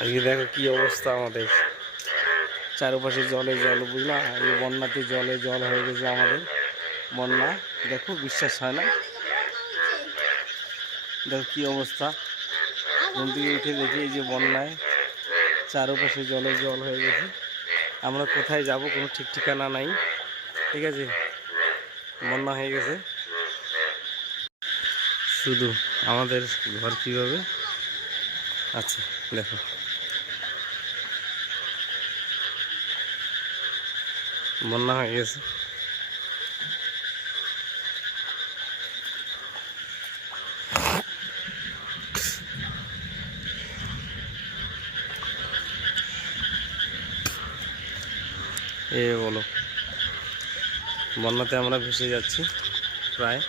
আজকে দেখো কি অবস্থা আমাদের। চারপাশে জলে জল, বুঝলা? এই বন্যাতে জলে জল হয়ে গেছে আমাদের। বন্যা, দেখো, বিশ্বাস হয় না। দেখো কি অবস্থা। ঘুম থেকে উঠে দেখি এই যে বন্যায় চারপাশে জলে জল হয়ে গেছে। আমরা কোথায় যাব কোনো ঠিক ঠিকানা নাই। ঠিক আছে? বন্যা হয়ে গেছে। শুধু আমাদের ঘর কীভাবে? আচ্ছা দেখো। বন্যা হয়ে গেছে এ বলো। বন্যাতে আমরা ভেসে যাচ্ছি প্রায়।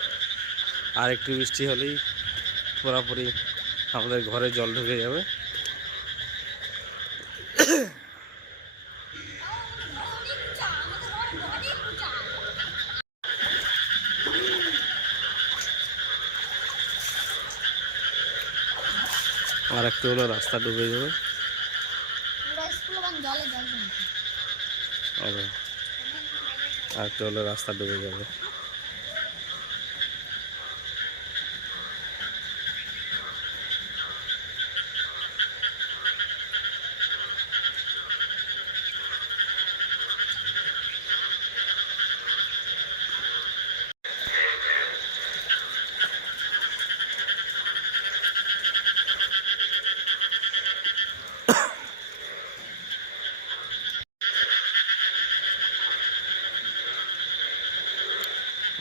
আর একটু বৃষ্টি হলেই পুরাপুরি আমাদের ঘরে জল ঢুকে যাবে। আর একটু হলো রাস্তা ডুবে যাবে। আরে, আর একটা হলো রাস্তা ডুবে যাবে।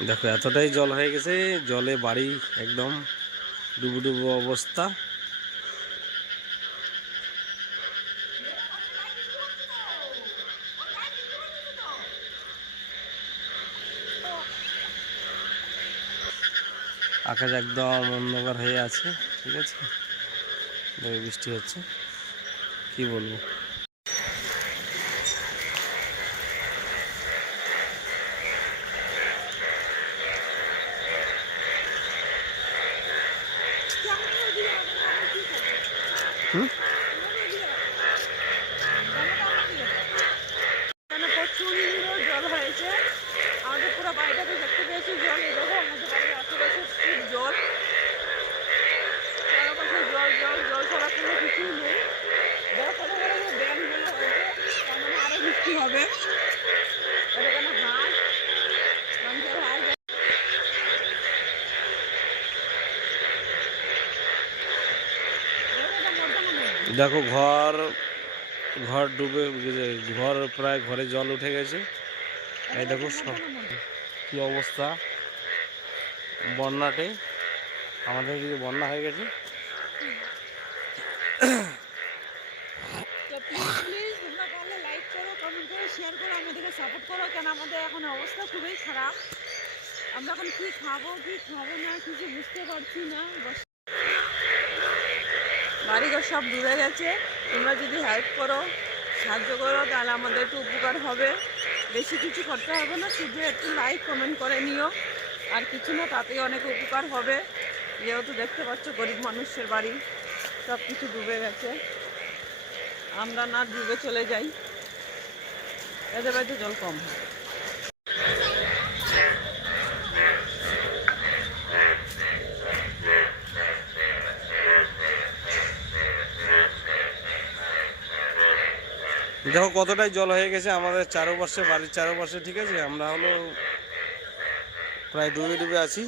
দেখো, এতটাই জল হয়ে গেছে, জলে বাড়ি একদম ডুবু ডুবু অবস্থা। আকাশ একদম অন্ধকার হয়ে আছে, ঠিক আছে? বৃষ্টি হচ্ছে। কি বলব হুম এখানে প্রচণ্ড জল হয়েছে আমাদের পুরো বাড়িটাতে দেখতে পেয়েছি জল এই দেখো আমাদের বাড়ির আশেপাশে খুব জল চারপাশে জল জল জল ছাড়া কোনো কিছুই নেই বড় ছোটো বড় যে ড্যামগুলো হয়েছে তার মানে আরও বৃষ্টি হবে আর এখানে হাঁস মানুষের হাঁস দেখো ঘর ঘর ডুবে ঘর প্রায় ঘরে জল উঠে গেছে। এই দেখো সব কি অবস্থা। বন্যাতে আমাদের এদিকে বন্যা হয়ে গেছে। শেয়ার করো আমাদেরকে সাপোর্ট করো, কেন আমাদের এখন অবস্থা খুবই খারাপ। আমরা এখন কি খাব কি খাব না, কিছু বুঝতে পারছি না। বাড়িঘর সব ডুবে গেছে। তোমরা যদি হেল্প করো, সাহায্য করো, তাহলে আমাদের একটু উপকার হবে। বেশি কিছু করতে হবে না, শুধু একটু লাইক কমেন্ট করে নিও। আর কিছু না, তাতেই অনেক উপকার হবে। যেহেতু দেখতে পাচ্ছ গরিব মানুষের বাড়ি, সব কিছু ডুবে গেছে। আমরা না ডুবে চলে যাই। এদের বাড়িতে জল কম হয়। দেখো কতটাই জল হয়ে গেছে আমাদের চারপাশে, বাড়ির চারপাশে, ঠিক আছে? আমরা হলো প্রায় ডুবে ডুবে আছি।